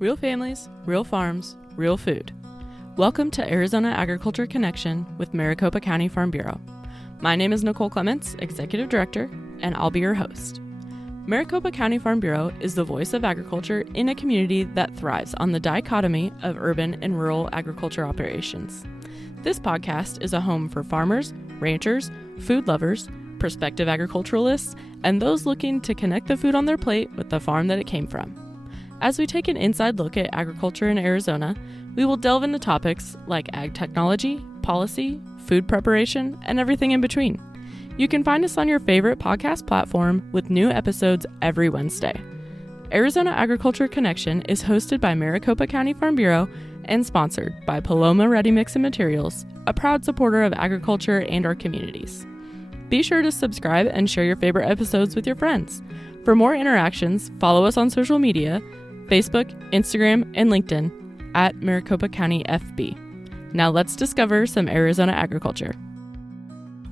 Real families, real farms, real food. Welcome to Arizona Agriculture Connection with Maricopa County Farm Bureau. My name is Nicole Clements, Executive Director, and I'll be your host. Maricopa County Farm Bureau is the voice of agriculture in a community that thrives on the dichotomy of urban and rural agriculture operations. This podcast is a home for farmers, ranchers, food lovers, prospective agriculturalists, and those looking to connect the food on their plate with the farm that it came from. As we take an inside look at agriculture in Arizona, we will delve into topics like ag technology, policy, food preparation, and everything in between. You can find us on your favorite podcast platform with new episodes every Wednesday. Arizona Agriculture Connection is hosted by Maricopa County Farm Bureau and sponsored by Paloma Ready Mix and Materials, a proud supporter of agriculture and our communities. Be sure to subscribe and share your favorite episodes with your friends. For more interactions, follow us on social media, Facebook, Instagram, and LinkedIn at Maricopa County FB. Now let's discover some Arizona agriculture.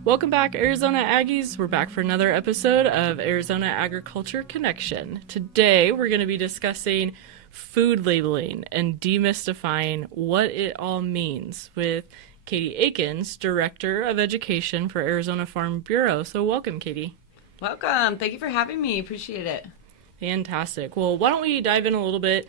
Welcome back, Arizona Aggies. We're back for another episode of Arizona Agriculture Connection. Today, we're going to be discussing food labeling and demystifying what it all means with Katie Aikins, Director of Education for Arizona Farm Bureau. So welcome, Katie. Welcome. Thank you for having me. Appreciate it. Fantastic. Well, why don't we dive in a little bit?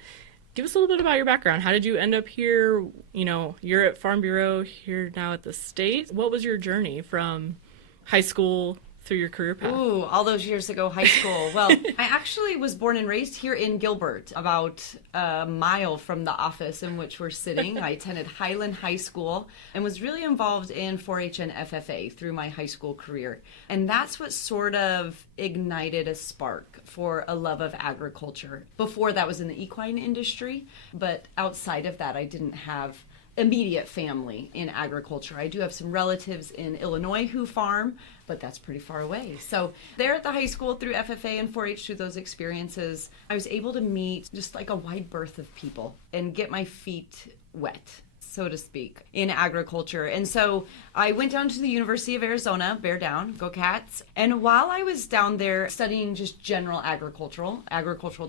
Give us a little bit about your background. How did you end up here? You know, you're at Farm Bureau, here now at the state. What was your journey from high school through your career path? Ooh, all those years ago, high school. Well, I actually was born and raised here in Gilbert, about a mile from the office in which we're sitting. I attended Highland High School and was really involved in 4-H and FFA through my high school career. And that's what sort of ignited a spark for a love of agriculture. Before that was in the equine industry, but outside of that, I didn't have immediate family in agriculture. I do have some relatives in Illinois who farm, but that's pretty far away. So there at the high school through FFA and 4-H, through those experiences, I was able to meet just like a wide berth of people and get my feet wet, so to speak, in agriculture. And so I went down to the University of Arizona, bear down, go Cats. And while I was down there studying just general agricultural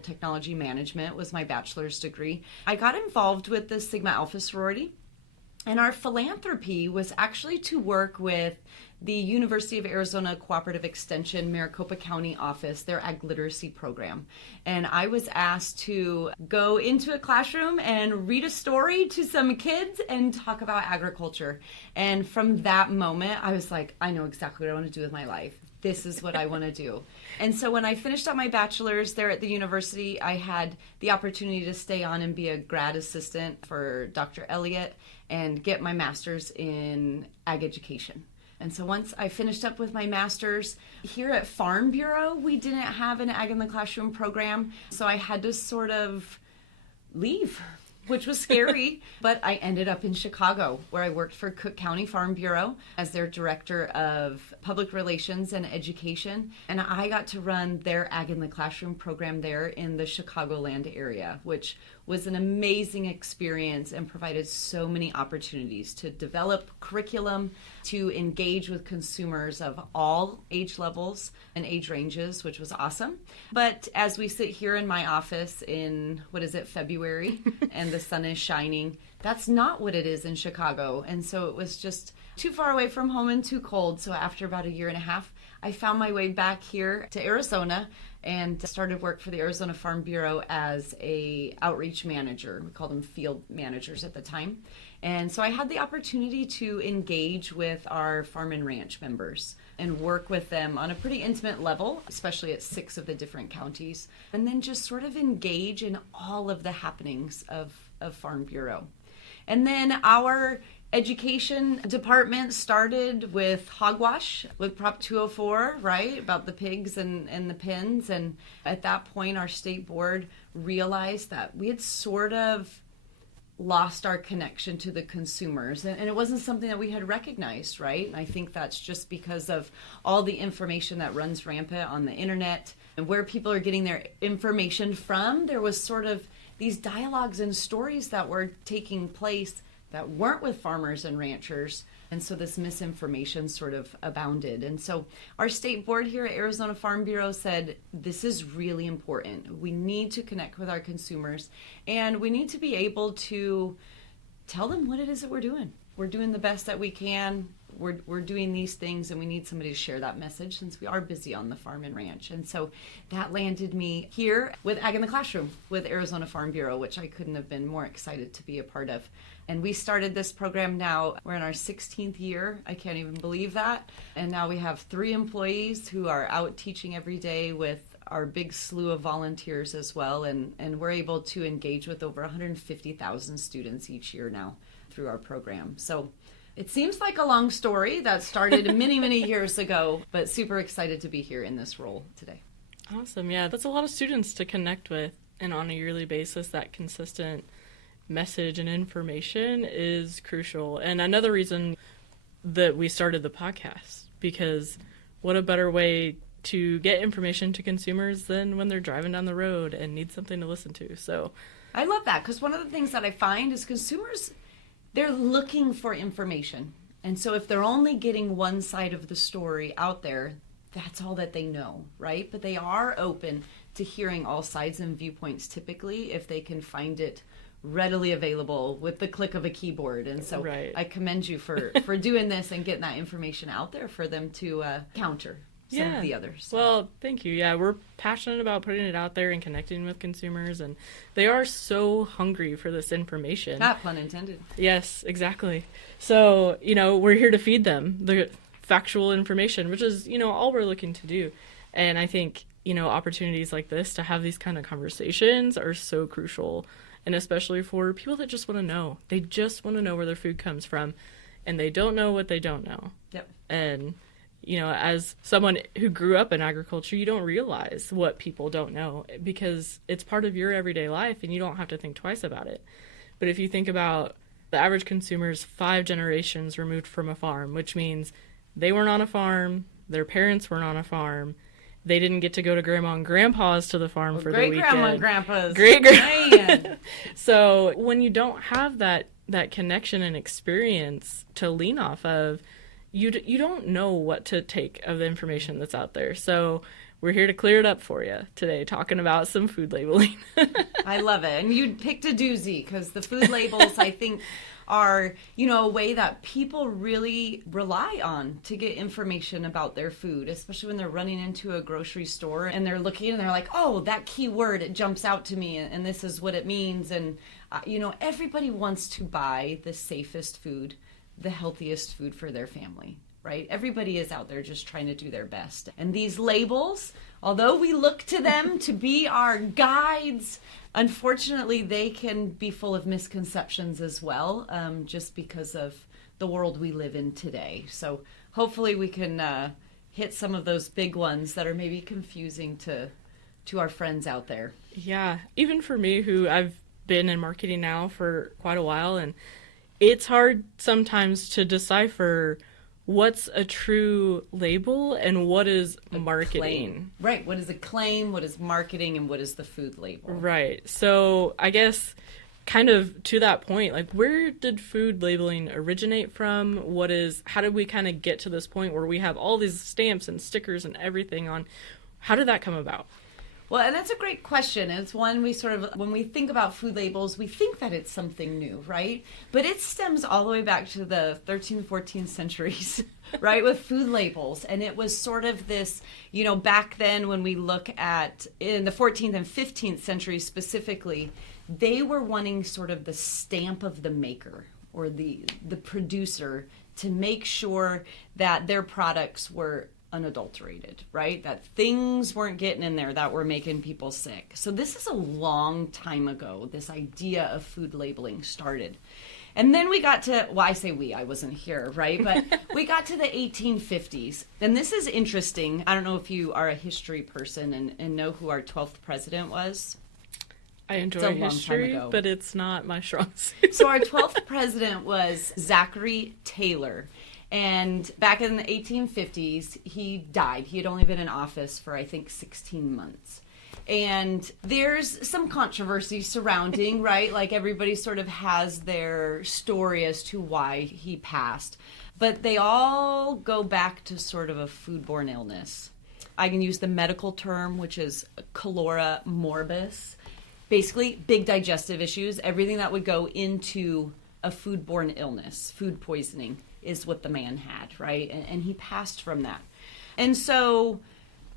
technology management was my bachelor's degree, I got involved with the Sigma Alpha sorority. And our philanthropy was actually to work with the University of Arizona Cooperative Extension Maricopa County office, their ag literacy program. And I was asked to go into a classroom and read a story to some kids and talk about agriculture. And from that moment, I was like, I know exactly what I want to do with my life. This is what I want to do. And so when I finished up my bachelor's there at the university, I had the opportunity to stay on and be a grad assistant for Dr. Elliott and get my master's in ag education. And so once I finished up with my master's, here at Farm Bureau, we didn't have an Ag in the Classroom program. So I had to sort of leave, which was scary. But I ended up in Chicago, where I worked for Cook County Farm Bureau as their Director of Public Relations and Education. And I got to run their Ag in the Classroom program there in the Chicagoland area, which was an amazing experience and provided so many opportunities to develop curriculum, to engage with consumers of all age levels and age ranges, which was awesome. But as we sit here in my office in, February, and the sun is shining, that's not what it is in Chicago. And so it was just too far away from home and too cold. So after about a year and a half, I found my way back here to Arizona and started work for the Arizona Farm Bureau as a outreach manager. We called them field managers at the time. And so I had the opportunity to engage with our farm and ranch members and work with them on a pretty intimate level, especially at 6 of the different counties, and then just sort of engage in all of the happenings of Farm Bureau. And then our education department started with hogwash, with Prop 204, right, about the pigs and the pens. And at that point, our state board realized that we had sort of lost our connection to the consumers. And it wasn't something that we had recognized, right? And I think that's just because of all the information that runs rampant on the internet and where people are getting their information from. There was sort of these dialogues and stories that were taking place that weren't with farmers and ranchers. And so this misinformation sort of abounded. And so our state board here at Arizona Farm Bureau said, this is really important. We need to connect with our consumers, and we need to be able to tell them what it is that we're doing. We're doing the best that we can. We're doing these things, and we need somebody to share that message since we are busy on the farm and ranch. And so that landed me here with Ag in the Classroom with Arizona Farm Bureau, which I couldn't have been more excited to be a part of. And we started this program now. We're in our 16th year. I can't even believe that. And now we have 3 employees who are out teaching every day with our big slew of volunteers as well. And we're able to engage with over 150,000 students each year now through our program. So it seems like a long story that started many, many years ago, but super excited to be here in this role today. Awesome. Yeah, that's a lot of students to connect with, and on a yearly basis, that consistent message and information is crucial. And another reason that we started the podcast, because what a better way to get information to consumers than when they're driving down the road and need something to listen to. So I love that, because one of the things that I find is consumers, they're looking for information. And so if they're only getting one side of the story out there, that's all that they know, right? But they are open to hearing all sides and viewpoints typically if they can find it readily available with the click of a keyboard. And so right. I commend you for doing this and getting that information out there for them to counter some of the others. Well, thank you. Yeah, we're passionate about putting it out there and connecting with consumers, and they are so hungry for this information. Not pun intended. Yes, exactly. So, we're here to feed them the factual information, which is, all we're looking to do. And I think, opportunities like this to have these kind of conversations are so crucial, and especially for people that just want to know. They just want to know where their food comes from, and they don't know what they don't know. Yep. And as someone who grew up in agriculture, you don't realize what people don't know because it's part of your everyday life and you don't have to think twice about it. But if you think about the average consumer's 5 generations removed from a farm, which means they weren't on a farm, their parents weren't on a farm, they didn't get to go to grandma and grandpa's to the farm for the weekend. Great-grandma and grandpa's. Great-grandma. So when you don't have that connection and experience to lean off of, you don't know what to take of the information that's out there. So we're here to clear it up for you today, talking about some food labeling. I love it. And you picked a doozy, because the food labels, I think, are, a way that people really rely on to get information about their food, especially when they're running into a grocery store and they're looking and they're like, oh, that key word, it jumps out to me and this is what it means. And, everybody wants to buy the safest food, the healthiest food for their family, right? Everybody is out there just trying to do their best. And these labels, although we look to them to be our guides, unfortunately, they can be full of misconceptions as well, just because of the world we live in today. So hopefully we can hit some of those big ones that are maybe confusing to our friends out there. Yeah, even for me, who I've been in marketing now for quite a while, and it's hard sometimes to decipher what's a true label and what is marketing. Claim. Right. What is a claim? What is marketing? And what is the food label? Right. So I guess kind of to that point, like, where did food labeling originate from? How did we kind of get to this point where we have all these stamps and stickers and everything on? How did that come about? Well, and that's a great question. It's one when we think about food labels, we think that it's something new, right? But it stems all the way back to the 13th, 14th centuries, right, with food labels. And it was sort of this, back then when we look at in the 14th and 15th century specifically, they were wanting sort of the stamp of the maker or the producer to make sure that their products were unadulterated, right? That things weren't getting in there that were making people sick. So this is a long time ago, this idea of food labeling started. And then we got to, I say we, I wasn't here, right? But we got to the 1850s. And this is interesting. I don't know if you are a history person and know who our 12th president was. I enjoy history, but it's not my strong suit. So our 12th president was Zachary Taylor. And back in the 1850s, he died. He had only been in office for, I think, 16 months. And there's some controversy surrounding, right? Like everybody sort of has their story as to why he passed. But they all go back to sort of a foodborne illness. I can use the medical term, which is cholera morbus. Basically, big digestive issues, everything that would go into a foodborne illness, food poisoning, is what the man had, right? And he passed from that. And so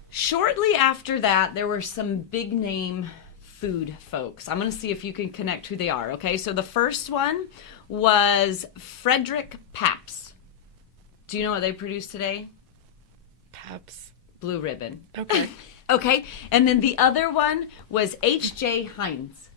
shortly after that, there were some big name food folks. I'm going to see if you can connect who they are, okay? So the first one was Frederick Pabst. Do you know what they produce today? Pabst. Blue Ribbon. Okay. Okay. And then the other one was H.J. Heinz.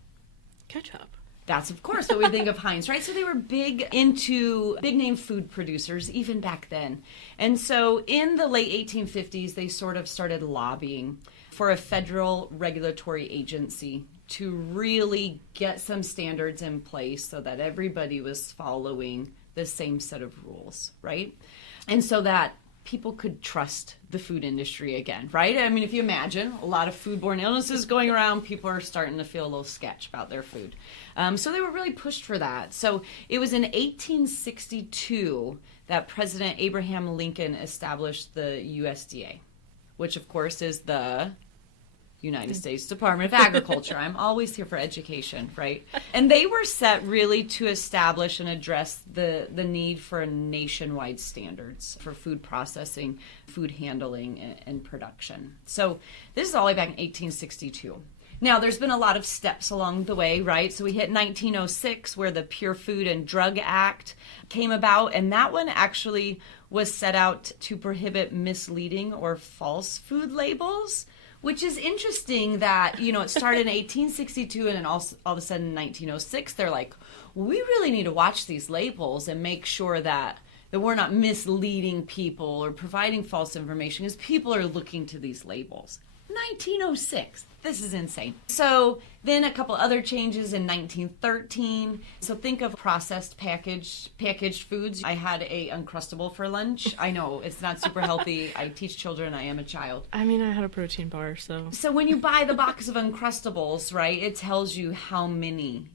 Ketchup. That's, of course, what we think of Heinz, right? So they were big into big-name food producers even back then. And so in the late 1850s, they sort of started lobbying for a federal regulatory agency to really get some standards in place so that everybody was following the same set of rules, right? And so that people could trust the food industry again, right? I mean, if you imagine a lot of foodborne illnesses going around, people are starting to feel a little sketch about their food. So they were really pushed for that. So it was in 1862 that President Abraham Lincoln established the USDA, which of course is the United States Department of Agriculture. I'm always here for education, right? And they were set really to establish and address the need for nationwide standards for food processing, food handling, and production. So this is all the way back in 1862. Now, there's been a lot of steps along the way, right? So we hit 1906 where the Pure Food and Drug Act came about, and that one actually was set out to prohibit misleading or false food labels, which is interesting that, you know, it started in 1862 and then all of a sudden in 1906, they're like, well, we really need to watch these labels and make sure that we're not misleading people or providing false information because people are looking to these labels. 1906. This is insane. So then a couple other changes in 1913. So think of processed packaged foods. I had a Uncrustable for lunch. I know it's not super healthy. I teach children. I am a child. I mean, I had a protein bar, so. So when you buy the box of Uncrustables, right, it tells you how many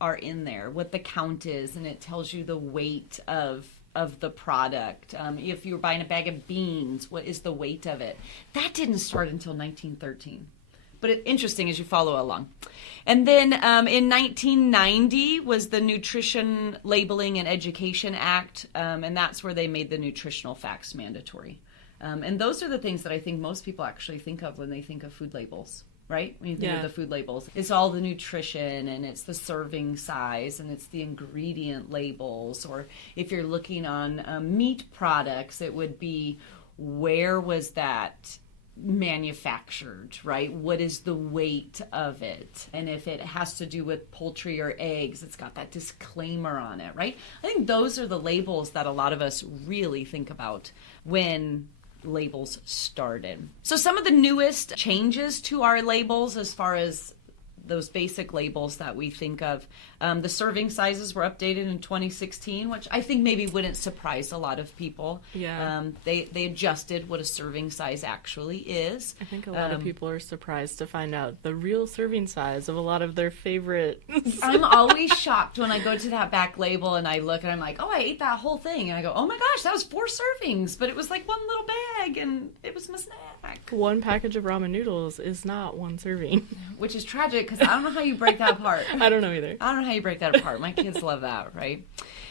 are in there, what the count is, and it tells you the weight of the product. If you were buying a bag of beans, what is the weight of it? That didn't start until 1913. But it's interesting as you follow along. And then in 1990 was the Nutrition Labeling and Education Act, and that's where they made the nutritional facts mandatory. And those are the things that I think most people actually think of when they think of food labels. Right? When you think of the food labels, it's all the nutrition and it's the serving size and it's the ingredient labels. Or if you're looking on meat products, it would be where was that manufactured, right? What is the weight of it? And if it has to do with poultry or eggs, it's got that disclaimer on it, right? I think those are the labels that a lot of us really think about when labels started. So some of the newest changes to our labels as far as those basic labels that we think of, the serving sizes were updated in 2016, which I think maybe wouldn't surprise a lot of people. Yeah. They adjusted what a serving size actually is. I think a lot of people are surprised to find out the real serving size of a lot of their favorite. I'm always shocked when I go to that back label and I look and I'm like, oh, I ate that whole thing. And I go, oh my gosh, that was 4 servings, but it was like one little bag and it was my snack. One package of ramen noodles is not 1 serving. Which is tragic because I don't know how you break that apart. I don't know either. I don't know how you break that apart. My kids love that, right?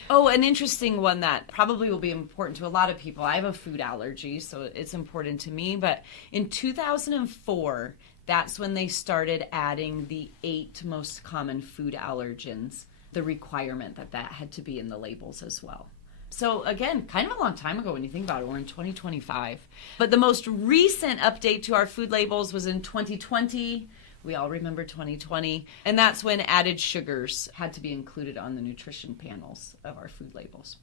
Oh, an interesting one that probably will be important to a lot of people. I have a food allergy, so it's important to me. But in 2004, that's when they started adding the 8 most common food allergens, the requirement that had to be in the labels as well. So again, kind of a long time ago when you think about it. We're in 2025. But the most recent update to our food labels was in 2020. We all remember 2020. And that's when added sugars had to be included on the nutrition panels of our food labels.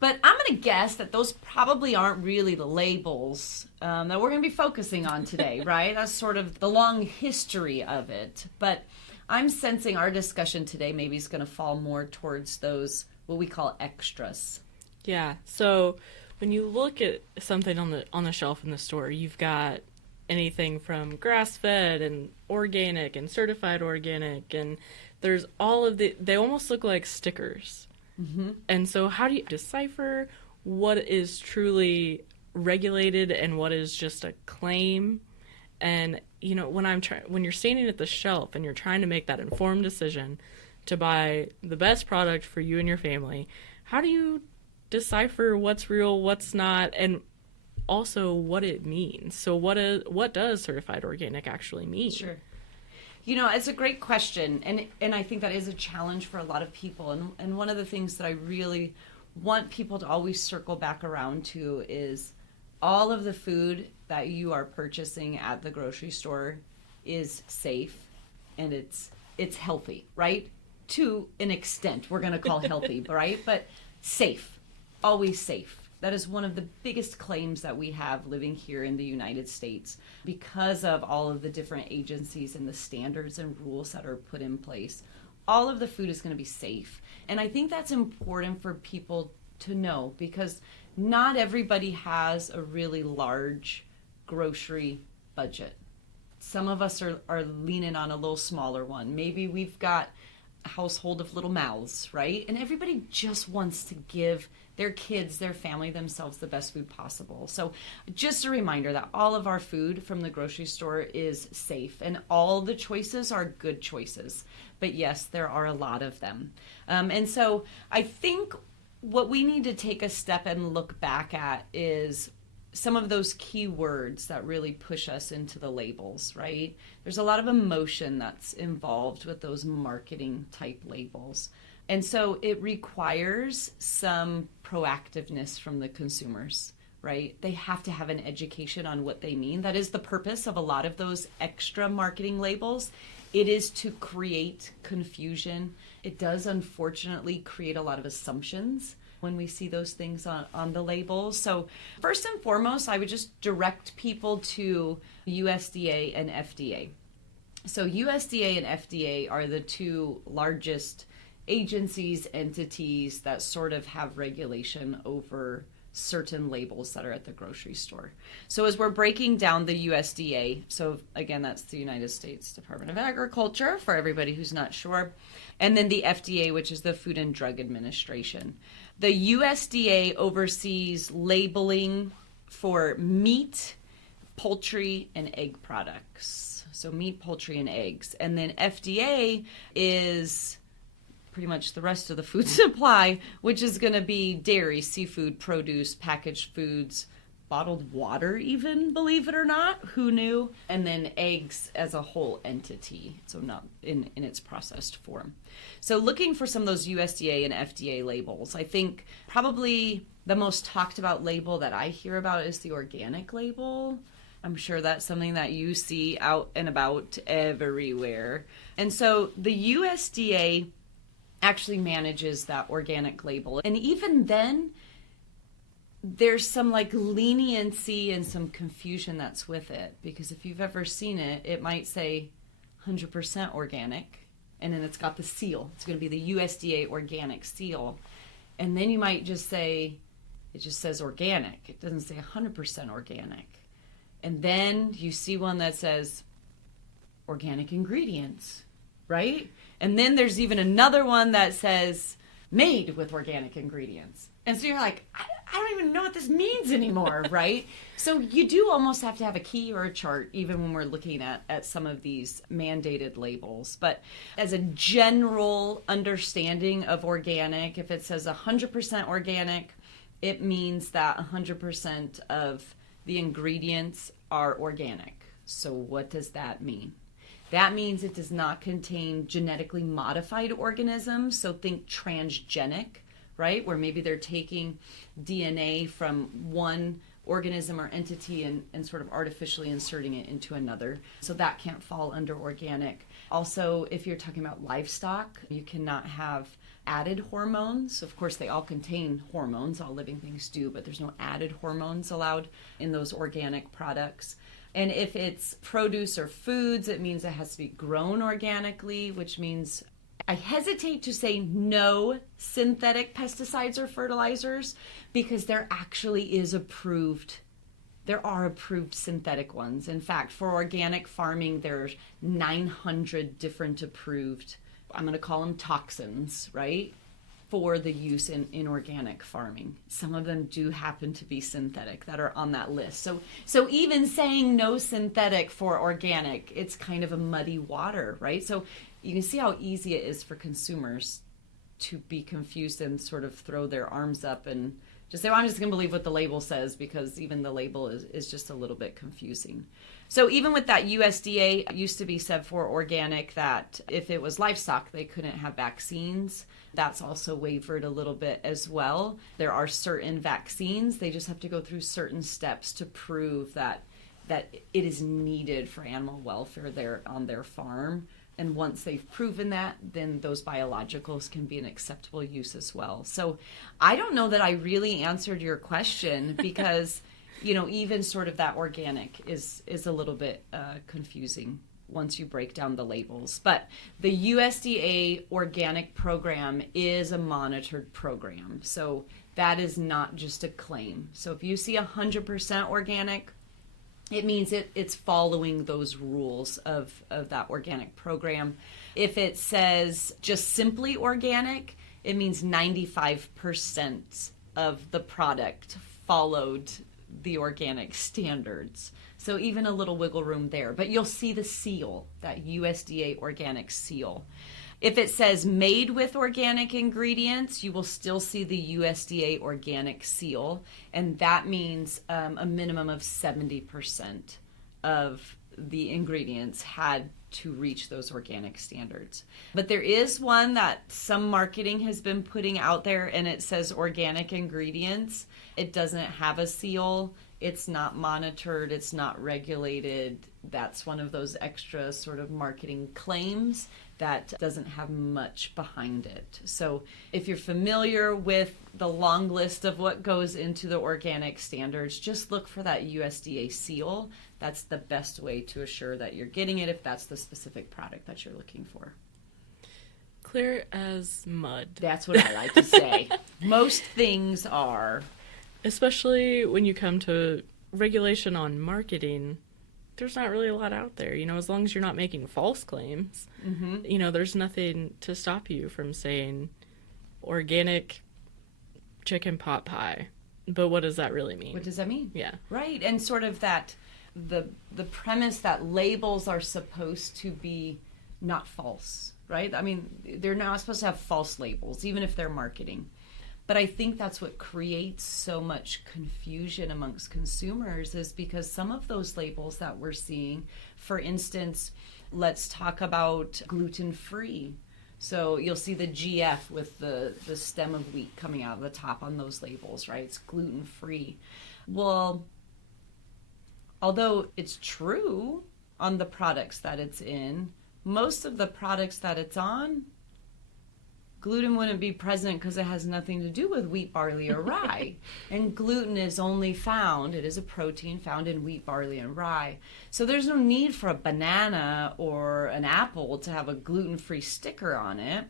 But I'm going to guess that those probably aren't really the labels that we're going to be focusing on today, right? That's sort of the long history of it. But I'm sensing our discussion today maybe is going to fall more towards those, what we call extras. Yeah. So when you look at something on the shelf in the store, you've got anything from grass-fed and organic and certified organic, and there's all of they almost look like stickers. Mm-hmm. And so how do you decipher what is truly regulated and what is just a claim? And, you know, when you're standing at the shelf and you're trying to make that informed decision to buy the best product for you and your family, how do you decipher what's real, what's not, and also what it means? So what does certified organic actually mean? Sure. You know, it's a great question, and I think that is a challenge for a lot of people. And one of the things that I really want people to always circle back around to is all of the food that you are purchasing at the grocery store is safe and it's healthy, right? To an extent, we're going to call healthy, right? But safe, always safe. That is one of the biggest claims that we have living here in the United States because of all of the different agencies and the standards and rules that are put in place. All of the food is going to be safe. And I think that's important for people to know because not everybody has a really large grocery budget. Some of us are leaning on a little smaller one. Maybe we've got a household of little mouths, right? And everybody just wants to give their kids, their family, themselves the best food possible. So just a reminder that all of our food from the grocery store is safe and all the choices are good choices. But yes, there are a lot of them. And so I think what we need to take a step and look back at is some of those key words that really push us into the labels, right? There's a lot of emotion that's involved with those marketing type labels. And so it requires some proactiveness from the consumers, right? They have to have an education on what they mean. That is the purpose of a lot of those extra marketing labels. It is to create confusion. It does unfortunately create a lot of assumptions when we see those things on the labels. So first and foremost, I would just direct people to USDA and FDA. So USDA and FDA are the two largest agencies, entities that sort of have regulation over certain labels that are at the grocery store. So as we're breaking down the USDA, so again, that's the United States Department of Agriculture for everybody who's not sure, and then the FDA, which is the Food and Drug Administration. The USDA oversees labeling for meat, poultry, and egg products. So meat, poultry, and eggs. And then FDA is pretty much the rest of the food supply, which is going to be dairy, seafood, produce, packaged foods, bottled water even, believe it or not, who knew? And then eggs as a whole entity, so not in its processed form. So looking for some of those USDA and FDA labels, I think probably the most talked about label that I hear about is the organic label. I'm sure that's something that you see out and about everywhere. And so the USDA actually manages that organic label. And even then, there's some like leniency and some confusion that's with it. Because if you've ever seen it, it might say 100% organic. And then it's got the seal. It's going to be the USDA organic seal. And then you might just say, it just says organic. It doesn't say 100% organic. And then you see one that says organic ingredients, right? And then there's even another one that says made with organic ingredients. And so you're like, I don't even know what this means anymore, right? So you do almost have to have a key or a chart, even when we're looking at some of these mandated labels. But as a general understanding of organic, if it says 100% organic, it means that 100% of the ingredients are organic. So what does that mean? That means it does not contain genetically modified organisms. So think transgenic, right? Where maybe they're taking DNA from one organism or entity and sort of artificially inserting it into another. So that can't fall under organic. Also, if you're talking about livestock, you cannot have added hormones. Of course, they all contain hormones, all living things do, but there's no added hormones allowed in those organic products. And if it's produce or foods, it means it has to be grown organically, which means I hesitate to say no synthetic pesticides or fertilizers because there actually is approved there are approved synthetic ones. In fact, for organic farming, there's 900 different approved, I'm going to call them toxins, right, for the use in organic farming. Some of them do happen to be synthetic that are on that list. So even saying no synthetic for organic, it's kind of a muddy water, right? So you can see how easy it is for consumers to be confused and sort of throw their arms up and just say, well, I'm just going to believe what the label says, because even the label is just a little bit confusing. So even with that USDA, it used to be said for organic that if it was livestock, they couldn't have vaccines. That's also wavered a little bit as well. There are certain vaccines. They just have to go through certain steps to prove that it is needed for animal welfare there on their farm. And once they've proven that, then those biologicals can be an acceptable use as well. So I don't know that I really answered your question because, even sort of that organic is a little bit confusing once you break down the labels. But the USDA organic program is a monitored program. So that is not just a claim. So if you see 100% organic, it means it's following those rules of that organic program. If it says just simply organic, it means 95% of the product followed the organic standards. So even a little wiggle room there. But you'll see the seal, that USDA organic seal. If it says made with organic ingredients, you will still see the USDA organic seal, and that means a minimum of 70% of the ingredients had to reach those organic standards. But there is one that some marketing has been putting out there, and it says organic ingredients. It doesn't have a seal. It's not monitored. It's not regulated. That's one of those extra sort of marketing claims that doesn't have much behind it. So if you're familiar with the long list of what goes into the organic standards, just look for that USDA seal. That's the best way to assure that you're getting it if that's the specific product that you're looking for. Clear as mud. That's what I like to say. Most things are. Especially when you come to regulation on marketing, there's not really a lot out there. As long as you're not making false claims, there's nothing to stop you from saying organic chicken pot pie. But what does that really mean? What does that mean? Yeah. Right. And sort of that, the premise that labels are supposed to be not false, right? I mean, they're not supposed to have false labels, even if they're marketing. But I think that's what creates so much confusion amongst consumers, is because some of those labels that we're seeing, for instance, let's talk about gluten-free. So you'll see the GF with the stem of wheat coming out of the top on those labels, right? It's gluten-free. Well, although it's true on the products that it's in, most of the products that it's on, gluten wouldn't be present because it has nothing to do with wheat, barley, or rye. And gluten is only found, it is a protein found in wheat, barley, and rye. So there's no need for a banana or an apple to have a gluten-free sticker on it.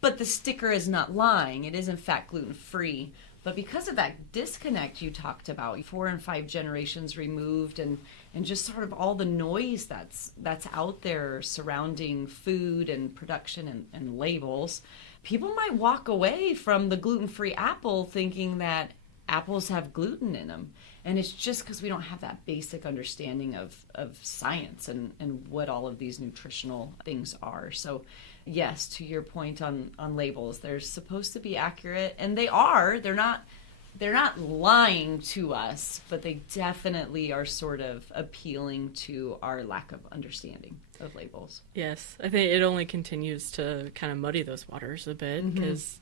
But the sticker is not lying. It is, in fact, gluten-free. But because of that disconnect you talked about, 4 and 5 generations removed, and just sort of all the noise that's out there surrounding food and production and labels, people might walk away from the gluten-free apple thinking that apples have gluten in them. And it's just because we don't have that basic understanding of science and what all of these nutritional things are. So yes, to your point on labels, they're supposed to be accurate, and they are. They're not lying to us, but they definitely are sort of appealing to our lack of understanding of labels. Yes, I think it only continues to kind of muddy those waters a bit, because,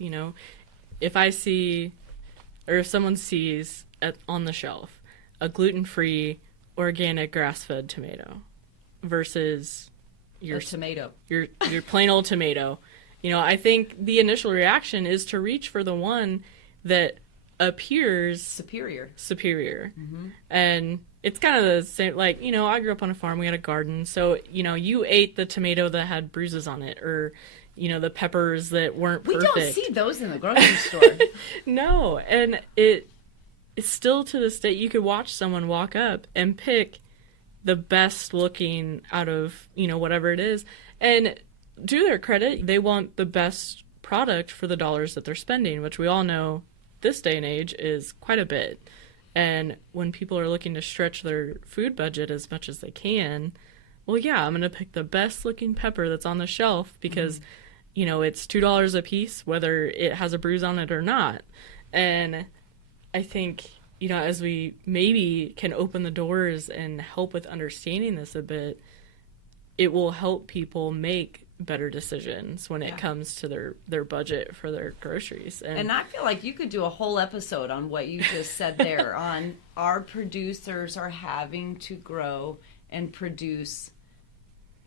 if I see, or if someone sees on the shelf a gluten-free organic grass-fed tomato versus your tomato, your plain old tomato, I think the initial reaction is to reach for the one that appears superior. And it's kind of the same, like, I grew up on a farm, we had a garden, so you ate the tomato that had bruises on it, or the peppers that weren't perfect. We don't see those in the grocery store. No, and it it's still to this day, you could watch someone walk up and pick the best looking out of, whatever it is. And to their credit, they want the best product for the dollars that they're spending, which we all know this day and age is quite a bit. And when people are looking to stretch their food budget as much as they can, well, yeah, I'm going to pick the best looking pepper that's on the shelf because, it's $2 a piece, whether it has a bruise on it or not. And I think, as we maybe can open the doors and help with understanding this a bit, it will help people make better decisions when it comes to their budget for their groceries. And I feel like you could do a whole episode on what you just said there on our producers are having to grow and produce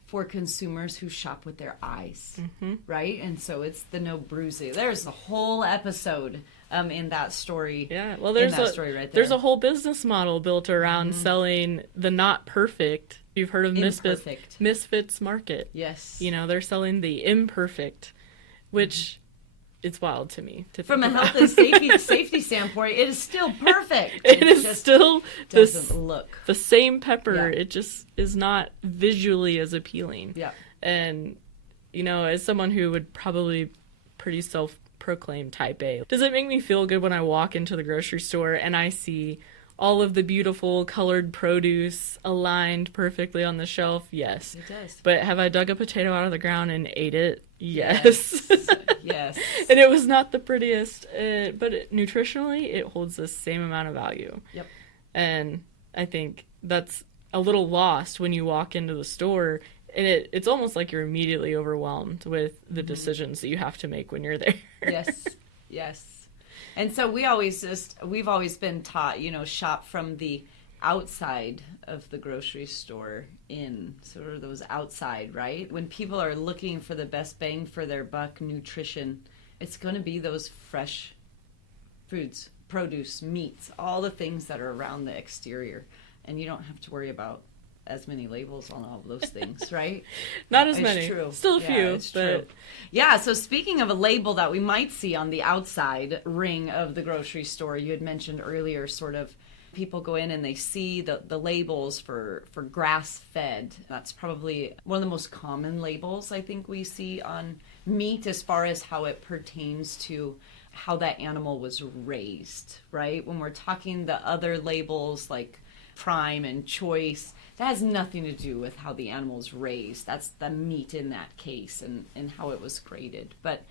for consumers who shop with their eyes, right? And so it's the no bruising. There's a whole episode in that story. Yeah, well, there's story right there. There's a whole business model built around selling the not perfect. You've heard of Misfits Market. Yes. They're selling the imperfect, which it's wild to me. From a health and safety standpoint, it is still perfect. It is just still doesn't the same pepper. Yeah. It just is not visually as appealing. Yeah. And, as someone who would probably pretty self-proclaim type A, does it make me feel good when I walk into the grocery store and I see all of the beautiful colored produce aligned perfectly on the shelf? Yes. It does. But have I dug a potato out of the ground and ate it? Yes. Yes. And it was not the prettiest, but nutritionally, it holds the same amount of value. Yep. And I think that's a little lost when you walk into the store, and it's almost like you're immediately overwhelmed with the decisions that you have to make when you're there. Yes. Yes. And so we've always been taught, shop from the outside of the grocery store in, sort of those outside, right? When people are looking for the best bang for their buck nutrition, it's going to be those fresh foods, produce, meats, all the things that are around the exterior. And you don't have to worry about as many labels on all of those things, right? Not as many. True. Still a few. It's true. Yeah, so speaking of a label that we might see on the outside ring of the grocery store, you had mentioned earlier, sort of, people go in and they see the labels for grass-fed. That's probably one of the most common labels I think we see on meat as far as how it pertains to how that animal was raised, right? When we're talking the other labels like prime and choice, that has nothing to do with how the animal's raised. That's the meat in that case and how it was graded. But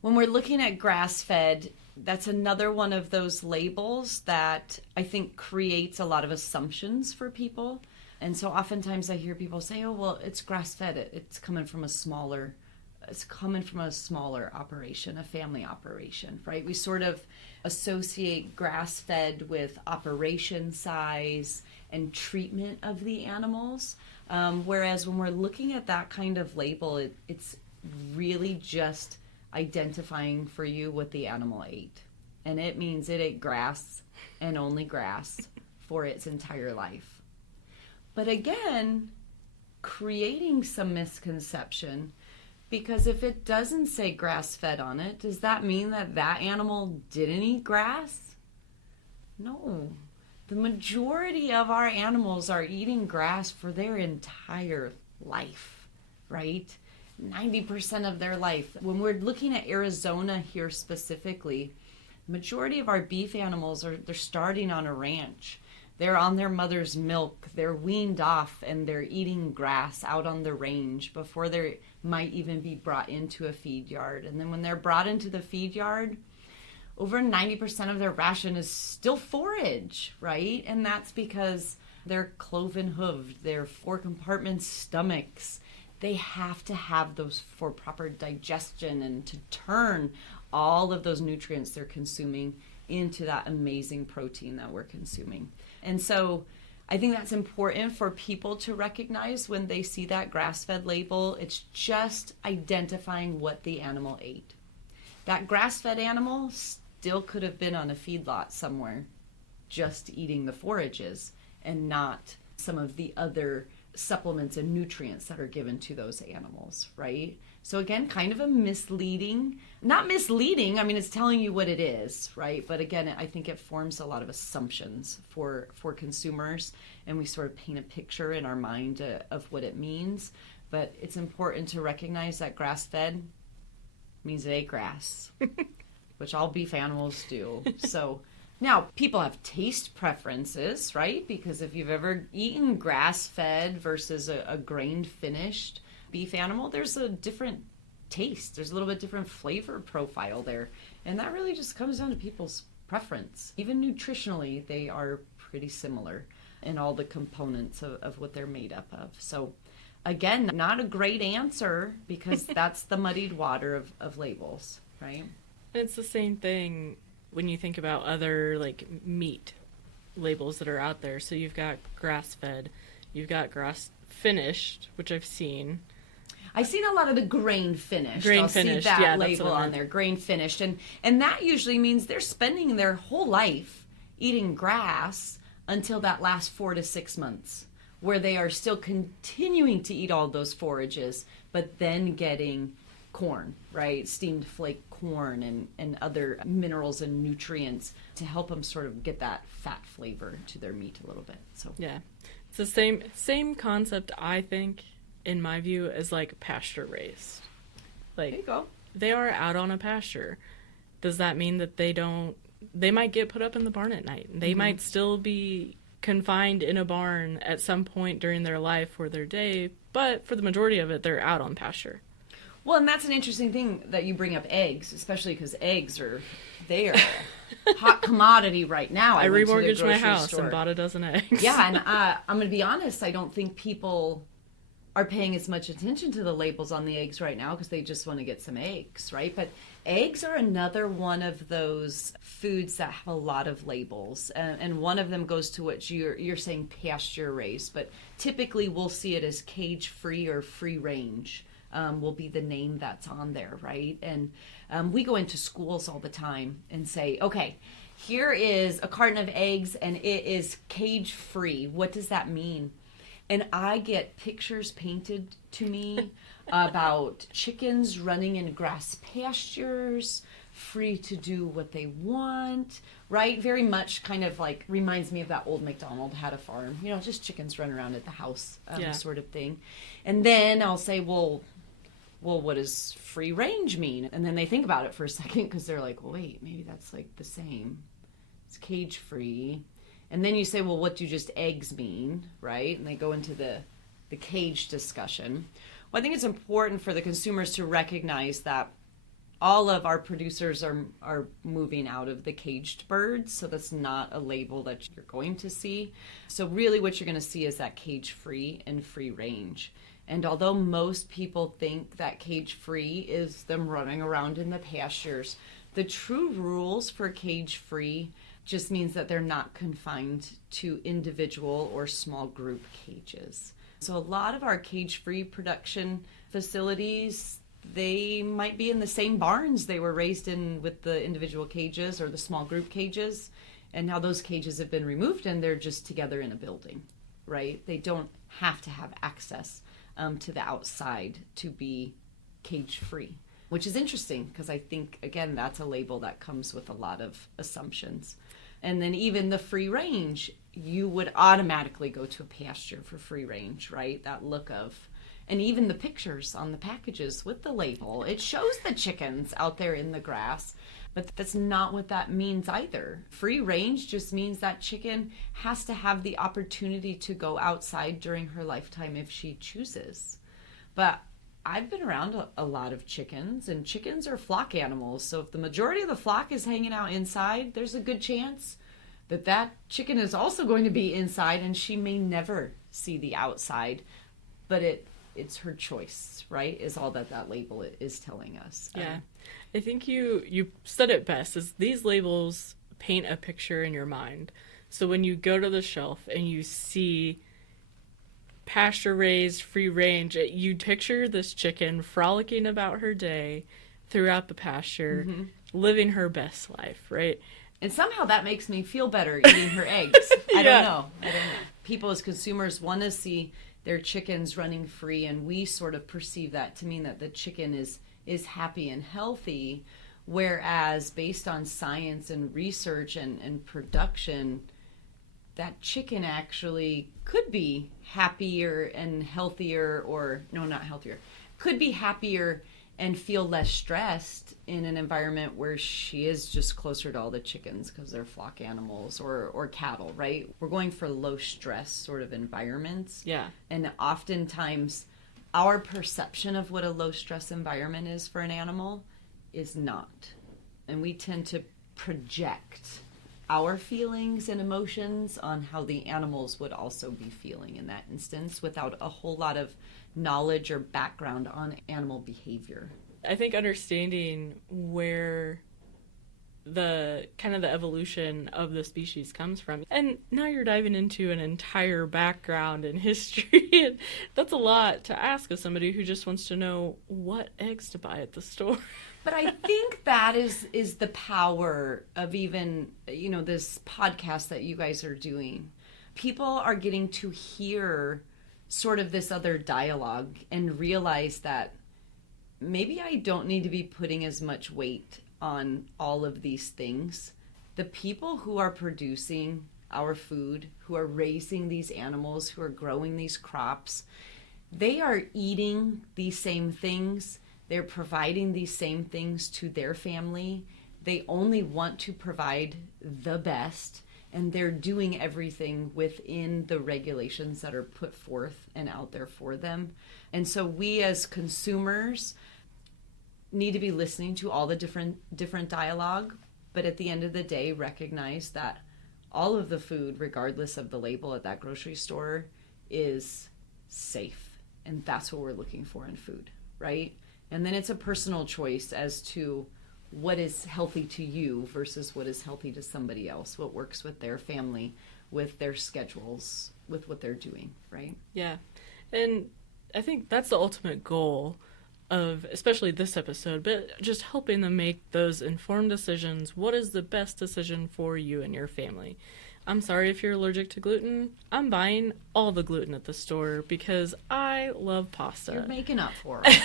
when we're looking at grass-fed, that's another one of those labels that I think creates a lot of assumptions for people. And so oftentimes I hear people say, oh, well, it's grass-fed. It's coming from a smaller operation, a family operation, right? We sort of associate grass-fed with operation size and treatment of the animals. Whereas when we're looking at that kind of label, it's really just identifying for you what the animal ate. And it means it ate grass and only grass for its entire life. But again, creating some misconception, because if it doesn't say grass-fed on it, does that mean that animal didn't eat grass? No. The majority of our animals are eating grass for their entire life, right? 90% of their life. When we're looking at Arizona here specifically, majority of our beef animals they're starting on a ranch. They're on their mother's milk. They're weaned off and they're eating grass out on the range before they might even be brought into a feed yard. And then when they're brought into the feed yard, over 90% of their ration is still forage, right? And that's because they're cloven hooved, they're 4-compartment stomachs. They have to have those for proper digestion and to turn all of those nutrients they're consuming into that amazing protein that we're consuming. And so I think that's important for people to recognize when they see that grass-fed label. It's just identifying what the animal ate. That grass-fed animal still could have been on a feedlot somewhere just eating the forages and not some of the other supplements and nutrients that are given to those animals, right? So again, kind of a misleading, not misleading, I mean, it's telling you what it is, right? But again, I think it forms a lot of assumptions for consumers, and we sort of paint a picture in our mind of what it means. But it's important to recognize that grass-fed means it ate grass, which all beef animals do. So now people have taste preferences, right? Because if you've ever eaten grass-fed versus a grain-finished beef animal, there's a different taste. There's a little bit different flavor profile there. And that really just comes down to people's preference. Even nutritionally, they are pretty similar in all the components of what they're made up of. So again, not a great answer because that's the muddied water of labels, right? And it's the same thing when you think about other like meat labels that are out there. So you've got grass-fed, you've got grass-finished, which I've seen. I've seen a lot of the grain finished. I'll see that label on there, grain finished. And that usually means they're spending their whole life eating grass until that last 4 to 6 months, where they are still continuing to eat all those forages, but then getting corn, right? Steamed flake corn and other minerals and nutrients to help them sort of get that fat flavor to their meat a little bit. So yeah, it's the same concept, I think, in my view, as like pasture raised. Like, there you go. They are out on a pasture. Does that mean that they might get put up in the barn at night? They might still be confined in a barn at some point during their life or their day, but for the majority of it, they're out on pasture. Well, and that's an interesting thing that you bring up eggs, especially because eggs are a hot commodity right now. I remortgaged my house and bought a dozen eggs. Yeah, and I'm going to be honest, I don't think people are paying as much attention to the labels on the eggs right now because they just want to get some eggs, right? But eggs are another one of those foods that have a lot of labels, and one of them goes to what you're saying, pasture raised, but typically we'll see it as cage free or free range. Will be the name that's on there, right? And we go into schools all the time and say, okay, here is a carton of eggs and it is cage free. What does that mean? And I get pictures painted to me about chickens running in grass pastures, free to do what they want, right? Very much kind of like reminds me of that old MacDonald had a farm, just chickens run around at the house sort of thing. And then I'll say, well, what does free range mean? And then they think about it for a second because they're like, well, wait, maybe that's like the same. It's cage free. And then you say, well, what do just eggs mean, right? And they go into the cage discussion. Well, I think it's important for the consumers to recognize that all of our producers are moving out of the caged birds, so that's not a label that you're going to see. So really what you're going to see is that cage-free and free range. And although most people think that cage-free is them running around in the pastures, the true rules for cage-free just means that they're not confined to individual or small group cages. So a lot of our cage-free production facilities, they might be in the same barns they were raised in with the individual cages or the small group cages, and now those cages have been removed and they're just together in a building, right? They don't have to have access to the outside to be cage-free, which is interesting because I think, again, that's a label that comes with a lot of assumptions. And then even the free range, you would automatically go to a pasture for free range, right? That look of, and even the pictures on the packages with the label, it shows the chickens out there in the grass, but that's not what that means either. Free range just means that chicken has to have the opportunity to go outside during her lifetime if she chooses. But I've been around a lot of chickens, and chickens are flock animals. So if the majority of the flock is hanging out inside, there's a good chance that chicken is also going to be inside, and she may never see the outside. But it's her choice, right? Is all that label is telling us. Yeah. I think you said it best, is these labels paint a picture in your mind. So when you go to the shelf and you see pasture raised, free range, you picture this chicken frolicking about her day throughout the pasture, living her best life, right? And somehow that makes me feel better eating her eggs. I don't know. People as consumers want to see their chickens running free, and we sort of perceive that to mean that the chicken is happy and healthy, whereas based on science and research and production, that chicken actually could be happier and healthier, or no, not healthier, could be happier and feel less stressed in an environment where she is just closer to all the chickens because they're flock animals, or cattle, right? We're going for low stress sort of environments. Yeah. And oftentimes our perception of what a low stress environment is for an animal is not. And we tend to project our feelings and emotions on how the animals would also be feeling in that instance without a whole lot of knowledge or background on animal behavior. I think understanding where the kind of the evolution of the species comes from, and now you're diving into an entire background and history, and that's a lot to ask of somebody who just wants to know what eggs to buy at the store. But I think that is the power of even, this podcast that you guys are doing. People are getting to hear sort of this other dialogue and realize that maybe I don't need to be putting as much weight on all of these things. The people who are producing our food, who are raising these animals, who are growing these crops, they are eating these same things. They're providing these same things to their family. They only want to provide the best, and they're doing everything within the regulations that are put forth and out there for them. And so we as consumers need to be listening to all the different dialogue, but at the end of the day, recognize that all of the food, regardless of the label at that grocery store, is safe. And that's what we're looking for in food, right? And then it's a personal choice as to what is healthy to you versus what is healthy to somebody else, what works with their family, with their schedules, with what they're doing, right? Yeah. And I think that's the ultimate goal of especially this episode, but just helping them make those informed decisions. What is the best decision for you and your family? I'm sorry if you're allergic to gluten. I'm buying all the gluten at the store because I love pasta. You're making up for it.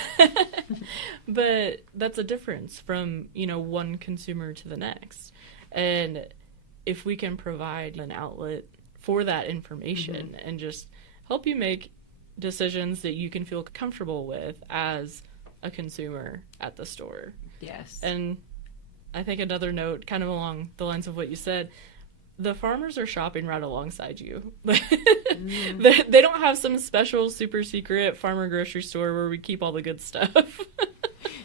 But that's a difference from, one consumer to the next. And if we can provide an outlet for that information and just help you make decisions that you can feel comfortable with as a consumer at the store. Yes. And I think another note, kind of along the lines of what you said, the farmers are shopping right alongside you. They don't have some special super secret farmer grocery store where we keep all the good stuff.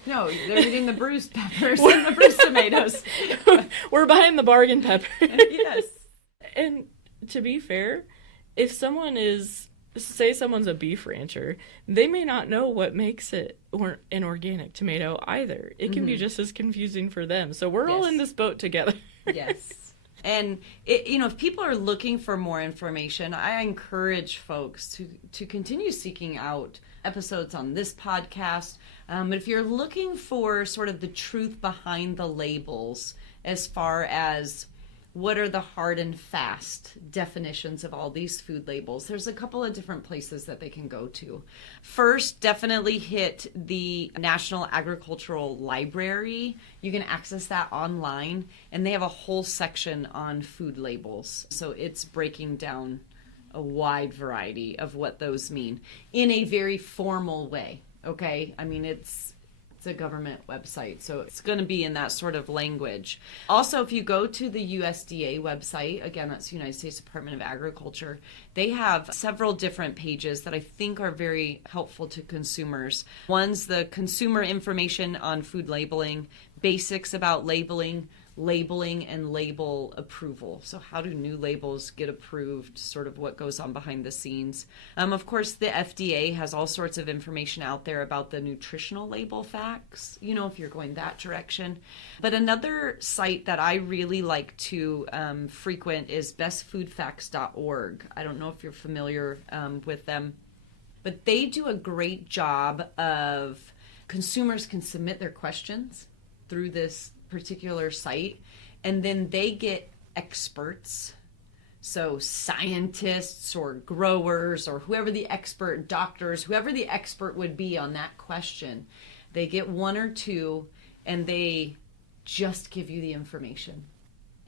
No, they're eating the bruised peppers and the bruised tomatoes. We're buying the bargain pepper. Yes. And to be fair, if someone's a beef rancher, they may not know what makes it an organic tomato either. It can be just as confusing for them. So we're all in this boat together. Yes. And, if people are looking for more information, I encourage folks to continue seeking out episodes on this podcast. But if you're looking for sort of the truth behind the labels, as far as what are the hard and fast definitions of all these food labels, there's a couple of different places that they can go to. First, definitely hit the National Agricultural Library. You can access that online, and they have a whole section on food labels. So it's breaking down a wide variety of what those mean in a very formal way, okay? I mean, it's a government website, so it's going to be in that sort of language. Also, if you go to the USDA website, again, that's the United States Department of Agriculture, they have several different pages that I think are very helpful to consumers. One's the consumer information on food labeling, basics about labeling and label approval. So how do new labels get approved, sort of what goes on behind the scenes. Of course, the FDA has all sorts of information out there about the nutritional label facts, if you're going that direction. But another site that I really like to frequent is bestfoodfacts.org. I don't know if you're familiar with them, but they do a great job of consumers can submit their questions through this particular site, and then they get experts So scientists or growers or whoever the expert, doctors, whoever the expert would be on that question, they get one or two and they just give you the information.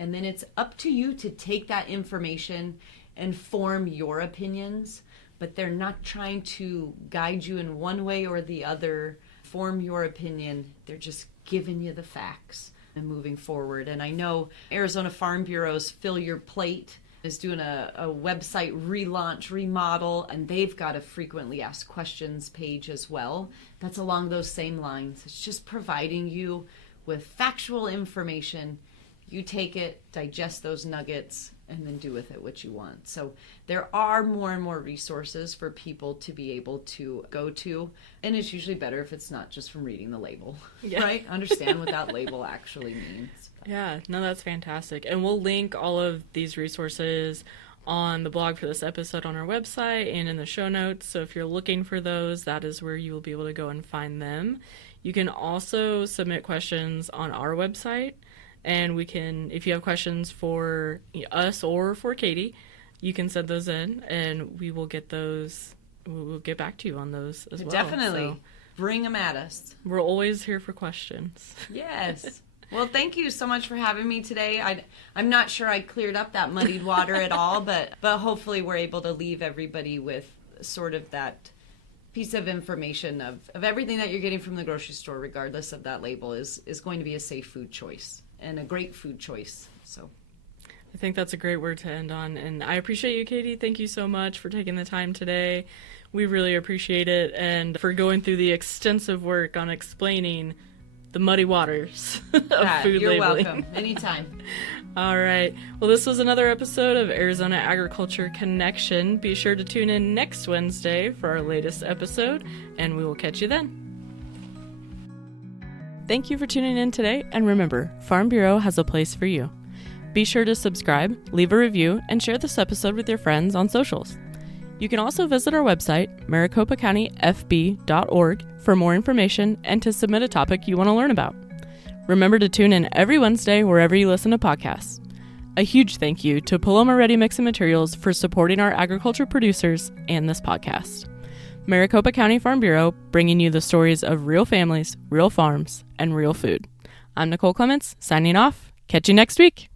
And then it's up to you to take that information and form your opinions, but they're not trying to guide you in one way or the other, form your opinion. They're just giving you the facts and moving forward. And I know Arizona Farm Bureau's Fill Your Plate is doing a website relaunch, remodel, and they've got a frequently asked questions page as well. That's along those same lines. It's just providing you with factual information. You take it, digest those nuggets, and then do with it what you want. So there are more and more resources for people to be able to go to. And it's usually better if it's not just from reading the label, right? Understand what that label actually means. Yeah, no, that's fantastic. And we'll link all of these resources on the blog for this episode on our website and in the show notes. So if you're looking for those, that is where you will be able to go and find them. You can also submit questions on our website. And we can, if you have questions for us or for Katie, you can send those in and we will get those, we'll get back to you on those as well. Definitely. So bring them at us. We're always here for questions. Yes. Well, thank you so much for having me today. I'm not sure I cleared up that muddied water at all, but hopefully we're able to leave everybody with sort of that piece of information of everything that you're getting from the grocery store, regardless of that label, is going to be a safe food choice. And a great food choice. So I think that's a great word to end on. And I appreciate you, Katie. Thank you so much for taking the time today. We really appreciate it. And for going through the extensive work on explaining the muddy waters of food you're labeling. Welcome. Anytime. All right. Well, this was another episode of Arizona Agriculture Connection. Be sure to tune in next Wednesday for our latest episode, and we will catch you then. Thank you for tuning in today, and remember, Farm Bureau has a place for you. Be sure to subscribe, leave a review, and share this episode with your friends on socials. You can also visit our website, maricopacountyfb.org, for more information and to submit a topic you want to learn about. Remember to tune in every Wednesday wherever you listen to podcasts. A huge thank you to Paloma Ready Mix and Materials for supporting our agriculture producers and this podcast. Maricopa County Farm Bureau, bringing you the stories of real families, real farms, and real food. I'm Nicole Clements, signing off. Catch you next week.